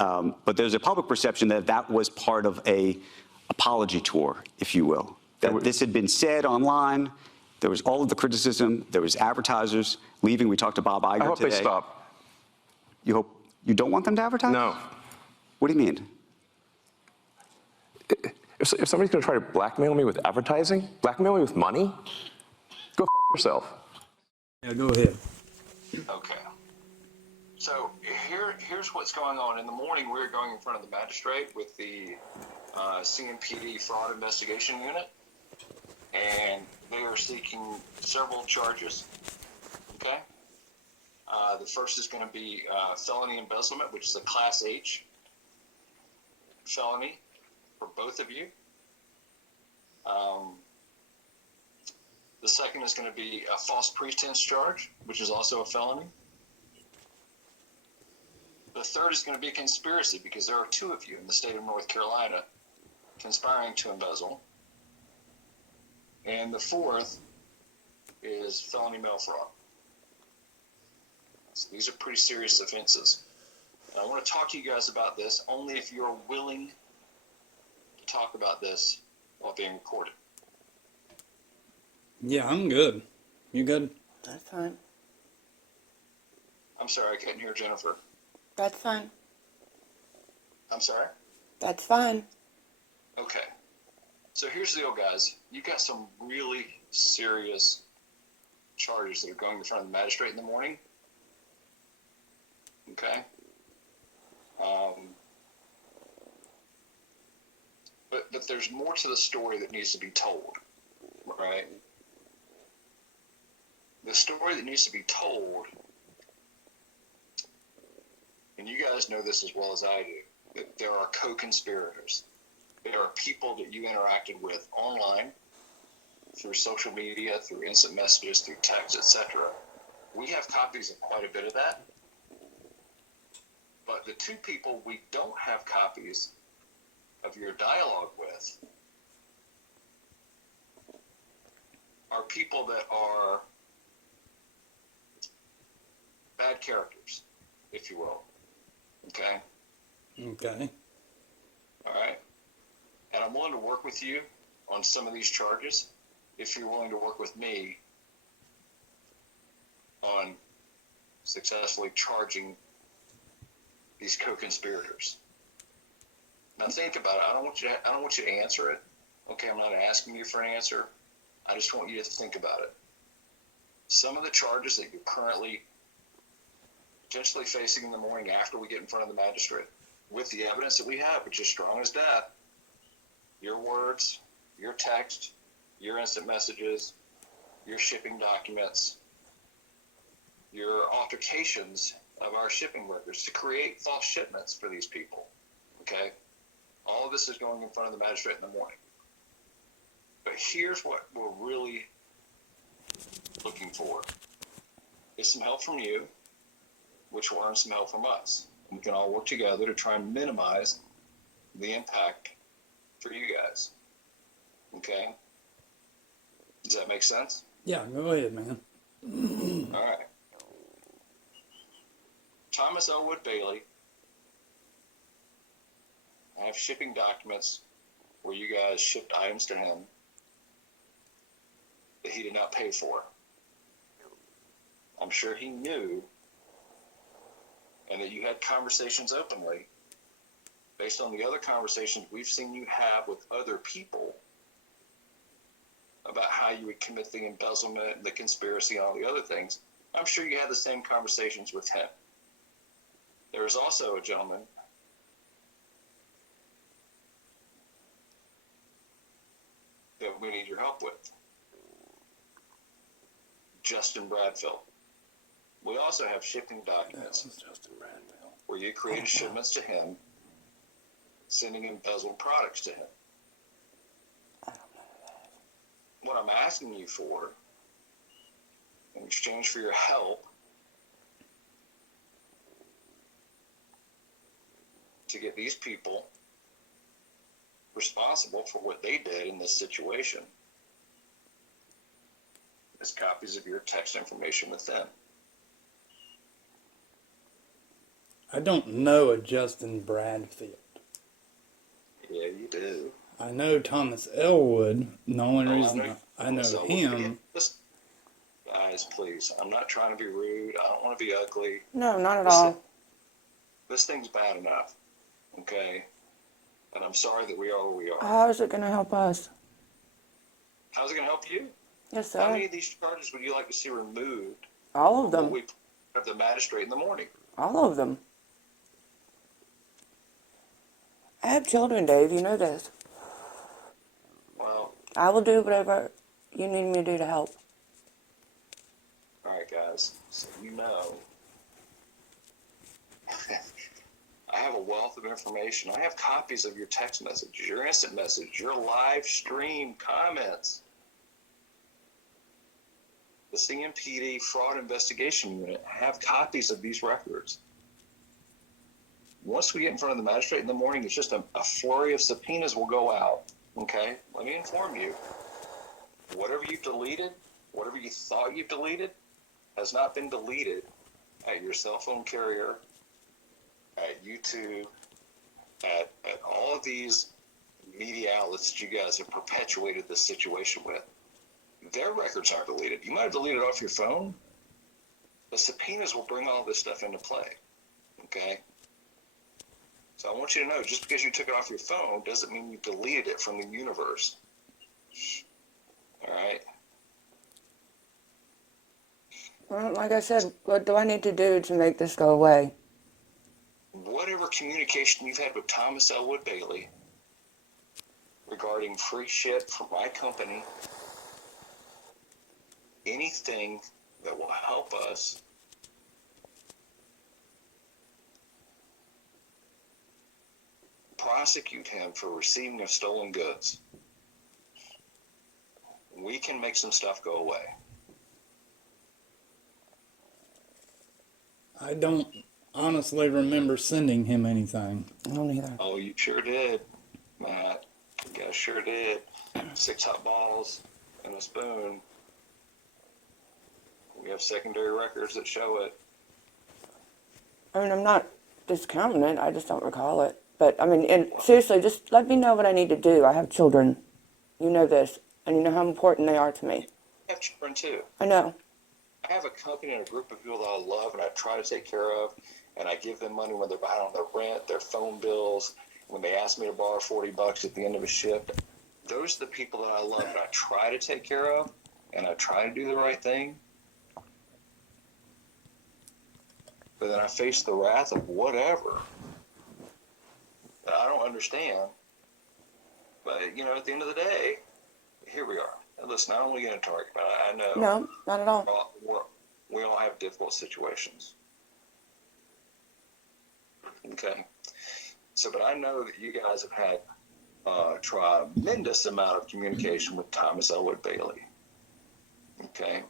But there's a public perception that that was part of a apology tour, if you will. That this had been said online. There was all of the criticism. There was advertisers leaving. We talked to Bob Iger today. I hope they stop. You don't want them to advertise? No. What do you mean? If somebody's going to try to blackmail me with advertising, blackmail me with money, go f yourself. Yeah, go ahead. Okay. So here's what's going on. In the morning, we're going in front of the magistrate with the CMPD Fraud Investigation Unit, and they are seeking several charges. Okay? The first is going to be felony embezzlement, which is a Class H felony for both of you. The second is going to be a false pretense charge, which is also a felony. The third is going to be a conspiracy, because there are two of you in the state of North Carolina conspiring to embezzle. And the fourth is felony mail fraud. So these are pretty serious offenses. And I want to talk to you guys about this only if you're willing to talk about this while being recorded. Yeah, I'm good. You good? That's fine. I'm sorry, I couldn't hear Jennifer. That's fine. I'm sorry? That's fine. Okay. So here's the deal, guys. You got some really serious charges that are going in front of the magistrate in the morning. Okay? But there's more to the story that needs to be told, right? The story that needs to be told, and you guys know this as well as I do, that there are co-conspirators. There are people that you interacted with online, through social media, through instant messages, through text, etc. We have copies of quite a bit of that. But the two people we don't have copies of your dialogue with are people that are bad characters, if you will. Okay? Okay. All right? And I'm willing to work with you on some of these charges if you're willing to work with me on successfully charging these co-conspirators. Now think about it. I don't want you to answer it. Okay, I'm not asking you for an answer. I just want you to think about it. Some of the charges that you're currently potentially facing in the morning after we get in front of the magistrate, with the evidence that we have, which is strong as death, your words, your text, your instant messages, your shipping documents, your altercations of our shipping workers to create false shipments for these people, okay? All of this is going in front of the magistrate in the morning. But here's what we're really looking for. Is some help from you, which will earn some help from us. We can all work together to try and minimize the impact for you guys. Okay? Does that make sense? Yeah, go ahead, man. All right. Thomas Elwood Bailey, I have shipping documents where you guys shipped items to him that he did not pay for. I'm sure he knew, and that you had conversations openly based on the other conversations we've seen you have with other people about how you would commit the embezzlement, the conspiracy, and all the other things. I'm sure you had the same conversations with him. There is also a gentleman that we need your help with, Justin Bradfield. We also have shipping documents where you created shipments to him, sending embezzled products to him. What I'm asking you for, in exchange for your help, to get these people responsible for what they did in this situation, is copies of your text information with them. I don't know a Justin Bradfield. Yeah, you do. I know Thomas Elwood. The only Oh, I reason know. I know So, him. listen, guys, please. I'm not trying to be rude. I don't want to be ugly. No, not at Listen, all. this thing's bad enough, okay? And I'm sorry that we are where we are. How is it going to help us? How's it going to help you? Yes, How sir. many of these charges would you like to see removed All of from what them. we have the magistrate in the morning? All of them. I have children, Dave. You know this. Well, I will do whatever you need me to do to help. all right, guys. So you know, I have a wealth of information. I have copies of your text messages, your instant message, your live stream comments. The CMPD Fraud Investigation Unit have copies of these records. Once we get in front of the magistrate in the morning, it's just a flurry of subpoenas will go out. Okay? Let me inform you. Whatever you've deleted, whatever you thought you've deleted, has not been deleted at your cell phone carrier, at YouTube, at all of these media outlets that you guys have perpetuated this situation with. Their records aren't deleted. You might have deleted off your phone. The subpoenas will bring all this stuff into play. Okay? So I want you to know, just because you took it off your phone doesn't mean you deleted it from the universe. All right? Well, like I said, what do I need to do to make this go away? Whatever communication you've had with Thomas Elwood Bailey regarding free shit from my company, anything that will help us prosecute him for receiving of stolen goods, we can make some stuff go away. I don't honestly remember sending him anything. I don't either. Oh, you sure did, Matt. You guys sure did. 6 hot balls and a spoon. We have secondary records that show it. I mean, I'm not discounting it. I just don't recall it. But, I mean, and seriously, just let me know what I need to do. I have children. You know this. And you know how important they are to me. I have children too. I know. I have a company and a group of people that I love and I try to take care of, and I give them money when they're behind on their rent, their phone bills, when they ask me to borrow $40 at the end of a shift. Those are the people that I love and I try to take care of, and I try to do the right thing. But then I face the wrath of whatever that I don't understand. But, you know, at the end of the day, here we are. And listen, I don't want to get into argument. I know. No, not at all. We all have difficult situations. Okay. So, but I know that you guys have had a tremendous amount of communication with Thomas Elwood Bailey. Okay.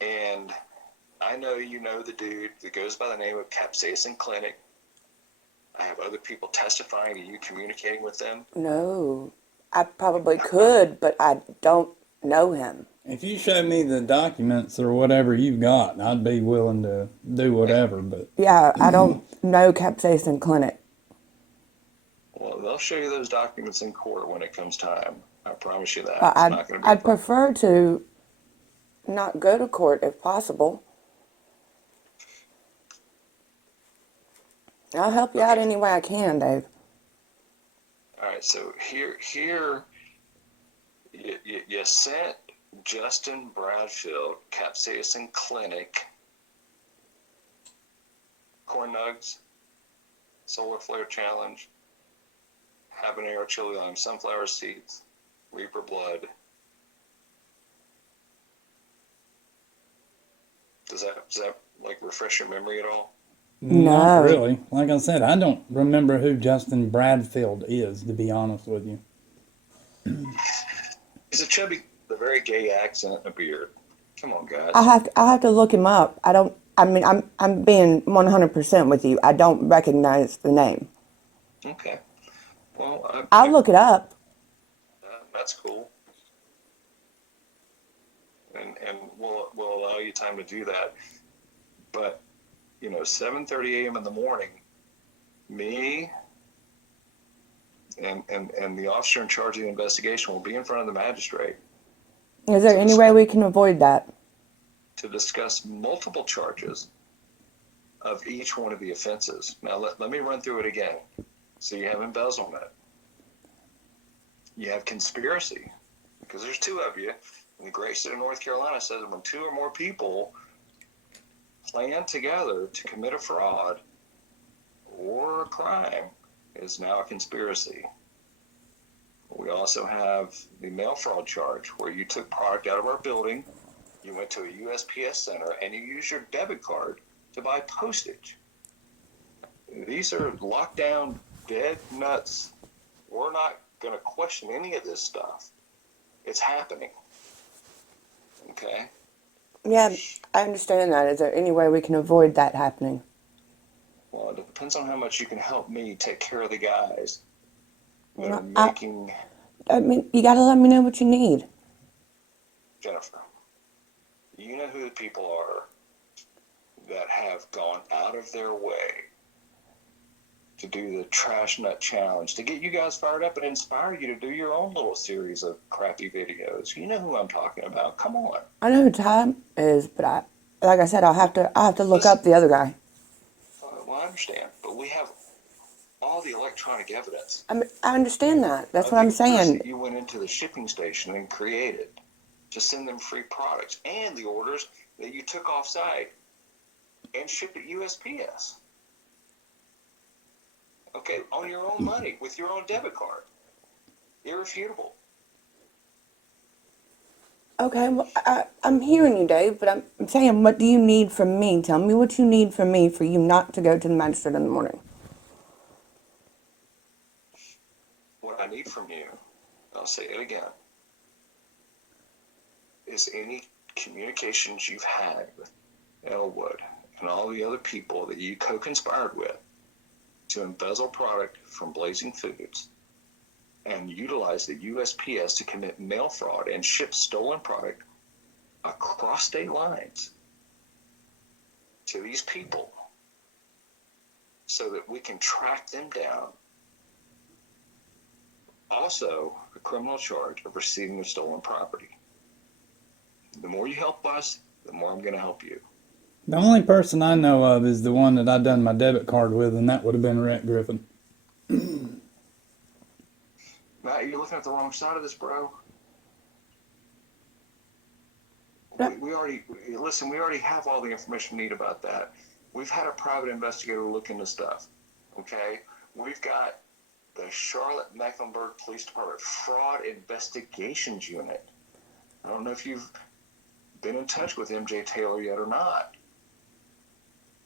And I know you know the dude that goes by the name of Capsaicin Clinic. I have other people testifying to you communicating with them. No. I probably could, but I don't know him. If you show me the documents or whatever you've got, I'd be willing to do whatever. But Yeah, I don't know Capsaicin Clinic. Well, they'll show you those documents in court when it comes time. I promise you that. It's not going to be a I'd problem. prefer to not go to court if possible. I'll help you out any way I can, Dave. All right, so here you sent Justin Bradfield Capsaicin Clinic corn nugs, solar flare challenge, habanero chili lime sunflower seeds, reaper blood. Does that like refresh your memory at all? not No. really. Like I said, I don't remember who Justin Bradfield is, to be honest with you. He's a chubby, a very gay accent and a beard. Come on, guys. I'll have to look him up. I'm being 100% with you. I don't recognize the name. Okay. Well, I'll look it up. That's cool. And we'll allow you time to do that. But 7:30 a.m. in the morning, me and the officer in charge of the investigation will be in front of the magistrate Is there any way we can avoid that? to discuss multiple charges of each one of the offenses. Now, let me run through it again. So you have embezzlement. You have conspiracy, because there's two of you. And the great state of North Carolina says that when two or more people plan together to commit a fraud or a crime, is now a conspiracy. We also have the mail fraud charge, where you took product out of our building, you went to a USPS center, and you used your debit card to buy postage. These are lockdown, dead nuts. We're not going to question any of this stuff. It's happening. Okay? Yeah, I understand that. Is there any way we can avoid that happening? Well, it depends on how much you can help me take care of the guys that No, are making. I mean, you got to let me know what you need. Jennifer, you know who the people are that have gone out of their way to do the trash nut challenge, to get you guys fired up and inspire you to do your own little series of crappy videos. You know who I'm talking about. Come on. I know who Tom is, but like I said, I'll have to look up the other guy. Well, I understand, but we have all the electronic evidence. I understand that. That's of what I'm the orders saying. that you went into the shipping station and created to send them free products, and the orders that you took off site and shipped at USPS. Okay, on your own money, with your own debit card. Irrefutable. Okay, well, I'm hearing you, Dave, but I'm saying, what do you need from me? Tell me what you need from me for you not to go to the magistrate in the morning. What I need from you, I'll say it again, is any communications you've had with Elwood and all the other people that you co-conspired with to embezzle product from Blazing Foods and utilize the USPS to commit mail fraud and ship stolen product across state lines to these people so that we can track them down. Also, a criminal charge of receiving the stolen property. The more you help us, the more I'm going to help you. The only person I know of is the one that I done my debit card with, and that would have been Rhett Griffin. Matt, you're looking at the wrong side of this, bro. We already have all the information we need about that. We've had a private investigator look into stuff. Okay? We've got the Charlotte-Mecklenburg Police Department Fraud Investigations Unit. I don't know if you've been in touch with MJ Taylor yet or not.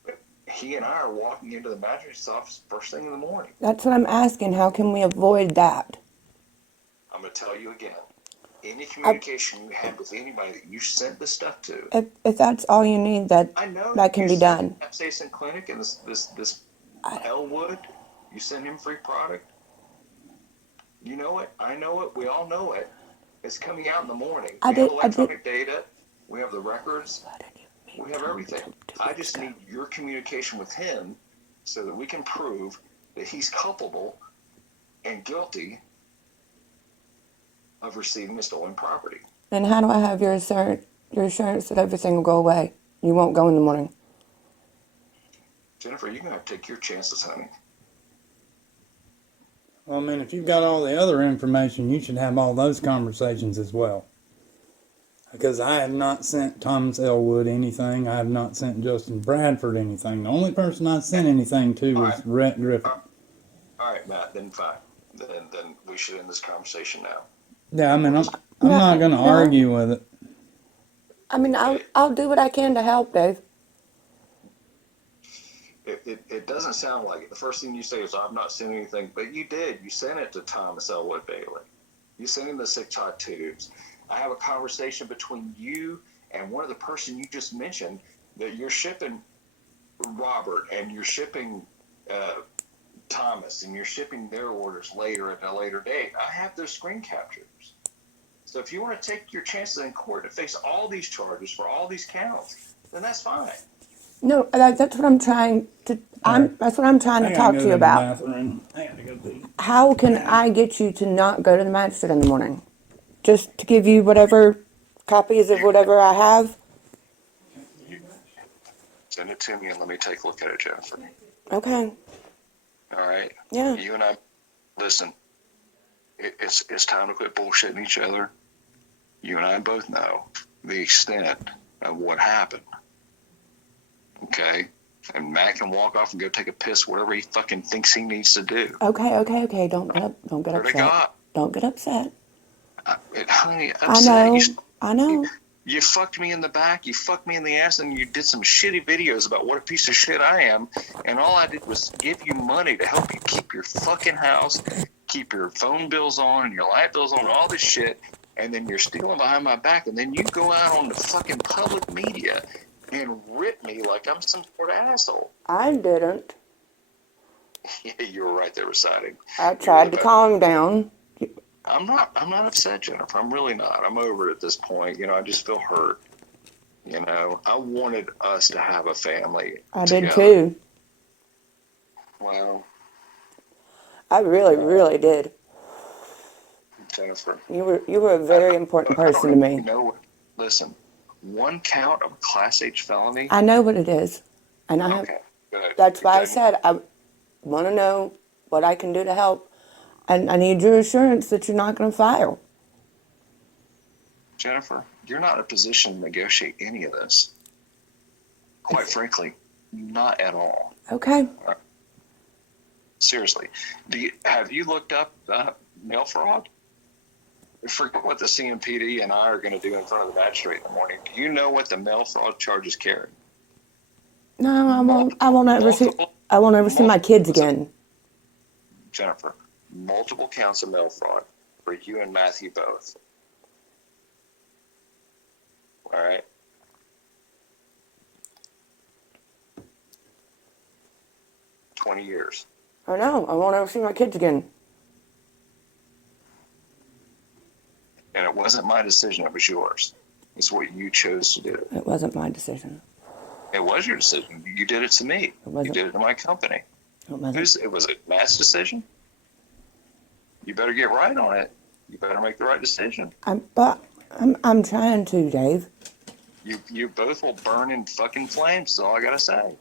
But he and I are walking into the magistrate's office first thing in the morning. That's what I'm asking. How can we avoid that? I'm going to tell you again. Any communication you had with anybody that you sent this stuff to. If that's all you need, that can be done. Capsaicin Clinic and this Elwood, you send him free product. You know it. I know it. We all know it. It's coming out in the morning. We have electronic data. We have the records. We have everything. I just need your communication with him so that we can prove that he's culpable and guilty of receiving the stolen property. And how do I have your assurance that everything will go away? You won't go in the morning. Jennifer, you're going to have to take your chances, honey. Well, I mean, if you've got all the other information, you should have all those conversations as well. Because I have not sent Thomas Elwood anything. I have not sent Justin Bradford anything. The only person I sent anything to was Rhett Griffin. All right, Matt, then fine. Then we should end this conversation now. Yeah, I mean, I'm not going to argue with it. I mean, I'll do what I can to help, Dave. It doesn't sound like it. The first thing you say is, I've not sent anything, but you did. You sent it to Thomas Elwood Bailey. You sent him the 6-hot tubes. I have a conversation between you and one of the person you just mentioned that you're shipping Robert and you're shipping Thomas and you're shipping their orders later at a later date. I have those screen captures. So if you want to take your chances in court to face all these charges for all these counts, then that's fine. No, that's what I'm trying to. That's what I'm trying to talk to you about. I gotta go pee. How can I get you to not go to the magistrate in the morning? Just to give you whatever copies of whatever I have? Send it to me and let me take a look at it, Jennifer. Okay. All right? Yeah. You and I, listen, it's time to quit bullshitting each other. You and I both know the extent of what happened. Okay? And Matt can walk off and go take a piss, whatever he fucking thinks he needs to do. Okay. Don't get Swear to upset. God. Don't get upset. Honey, I upset. know. I know. You fucked me in the back, you fucked me in the ass, and you did some shitty videos about what a piece of shit I am, and all I did was give you money to help you keep your fucking house, keep your phone bills on, and your light bills on, and all this shit, and then you're stealing behind my back, and then you go out on the fucking public media and rip me like I'm some sort of asshole. I didn't. Yeah, you were right there reciting. I tried to calm him down. I'm not upset, Jennifer. I'm really not. I'm over it at this point. You know, I just feel hurt. You know, I wanted us to have a family. I together. did too. Well, I really did. Jennifer. You were a very important person to me. You know, listen, one count of a Class H felony. I know what it is, and I have. Okay, good. That's why I said I want to know what I can do to help, and I need your assurance that you're not going to file. Jennifer, you're not in a position to negotiate any of this. Quite frankly, not at all. Okay. Seriously, have you looked up mail fraud? Forget what the CMPD and I are going to do in front of the magistrate in the morning. Do you know what the mail fraud charges carry? No, I won't. I won't ever see. I won't ever see my kids again. Jennifer, multiple counts of mail fraud for you and Matthew both. All right. $20 years. I know. I won't ever see my kids again. And it wasn't my decision, it was yours. It's what you chose to do. It wasn't my decision. It was your decision. You did it to me. It wasn't. You did it to my company. It wasn't. It was a Matt's decision. You better get right on it. You better make the right decision. I'm trying to, Dave. You both will burn in fucking flames, is all I gotta say.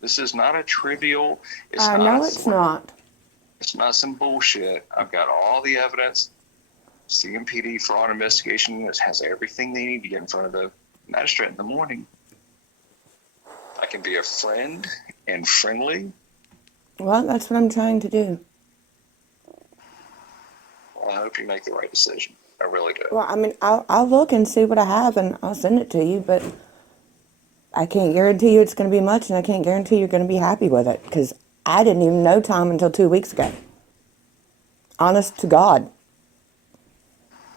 This is not a trivial. I know it's not. It's not some bullshit. I've got all the evidence. CMPD fraud investigation has everything they need to get in front of the magistrate in the morning. I can be a friend and friendly. Well, that's what I'm trying to do. Well, I hope you make the right decision. I really do. Well, I mean, I'll look and see what I have, and I'll send it to you, but I can't guarantee you it's going to be much, and I can't guarantee you're going to be happy with it, because I didn't even know Tom until 2 weeks ago. Honest to God.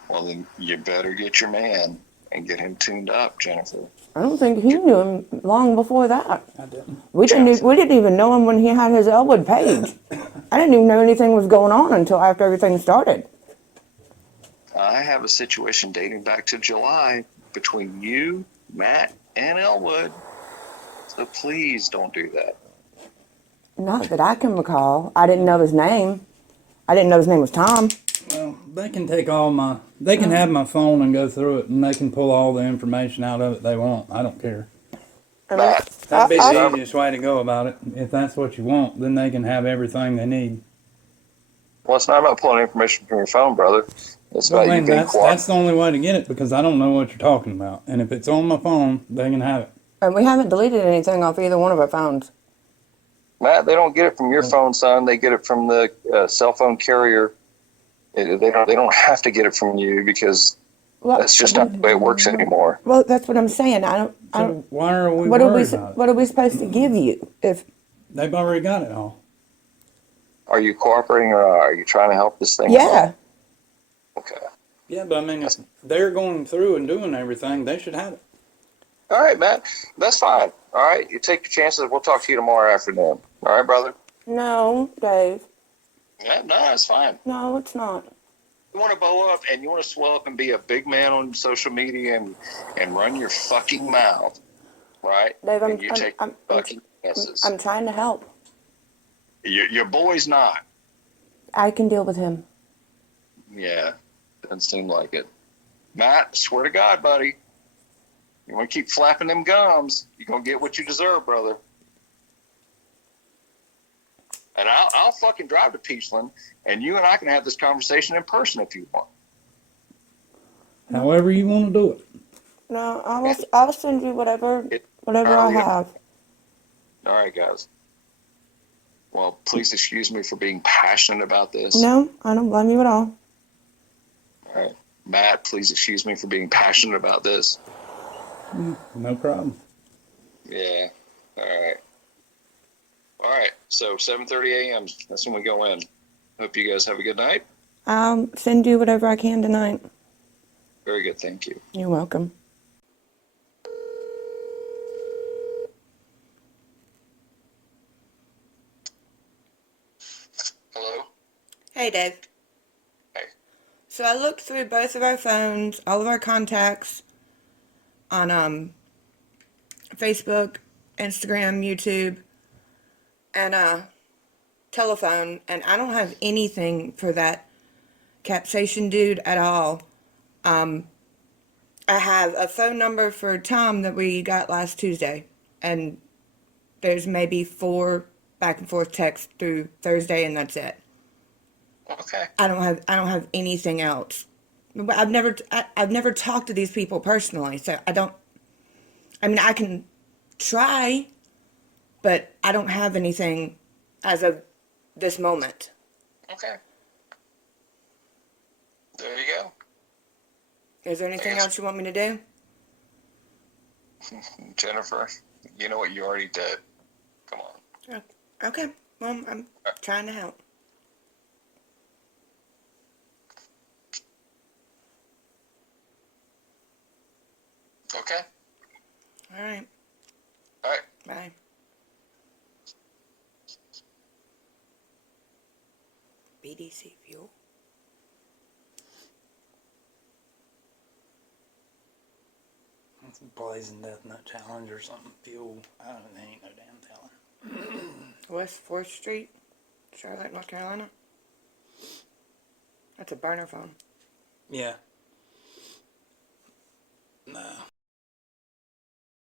Well, then you better get your man and get him tuned up, Jennifer. I don't think he knew him long before that. I didn't. We didn't even know him when he had his Elwood page. I didn't even know anything was going on until after everything started. I have a situation dating back to July between you, Matt, and Elwood. So please don't do that. Not that I can recall. I didn't know his name. I didn't know his name was Tom. Well, they can take they can have my phone and go through it, and they can pull all the information out of it they want. I don't care. Matt, That'd be the easiest way to go about it. If that's what you want, then they can have everything they need. well, it's not about pulling information from your phone, brother. It's about you being quiet. That's the only way to get it, because I don't know what you're talking about. And if it's on my phone, they can have it. And we haven't deleted anything off either one of our phones. Matt, they don't get it from your phone, son. They get it from the cell phone carrier. They don't have to get it from you, because that's just not the way it works anymore. Well, that's what I'm saying. So why are we What worried about it? are we supposed to give you if? They've already got it all. Are you cooperating, or are you trying to help this thing Yeah. along? Okay. Yeah, but I mean, if they're going through and doing everything, they should have it. All right, Matt. That's fine. All right. You take your chances. We'll talk to you tomorrow afternoon. All right, brother? No, Dave. Yeah, no, it's fine. No, it's not. You want to bow up and you want to swell up and be a big man on social media and run your fucking mouth. right? Dave, And you take fucking I'm chances. trying to help. Your boy's not. I can deal with him. Yeah, doesn't seem like it. Matt, swear to God, buddy, you want to keep flapping them gums, you're gonna get what you deserve, brother. And I'll fucking drive to Peachland, and you and I can have this conversation in person if you want. However you want to do it. No, I'll send you whatever I have. All right, guys. Well, please excuse me for being passionate about this. No, I don't blame you at all. All right. Matt, please excuse me for being passionate about this. No problem. Yeah. All right. All right. So 7:30 a.m. That's when we go in. Hope you guys have a good night. I'll send you whatever I can tonight. Very good. Thank you. You're welcome. Hello. Hey, Dave. Hey. So I looked through both of our phones, all of our contacts on Facebook, Instagram, YouTube, and telephone, and I don't have anything for that capsation dude at all. I have a phone number for Tom that we got last Tuesday, and there's maybe 4 back and forth texts through Thursday, and that's it. Okay. I don't have anything else. But I've never talked to these people personally, so I mean, I can try, but I don't have anything as of this moment. Okay. There you go. Is there anything else you want me to do? Jennifer, you know what you already did. Come on. Okay. Well, I'm trying to help. Okay. All right. All right. Bye. BDC fuel. It's a Blazing Death Nut Challenge or something. Fuel. I don't know. Ain't no damn telling. West 4th Street, Charlotte, North Carolina. That's a burner phone. Yeah. No.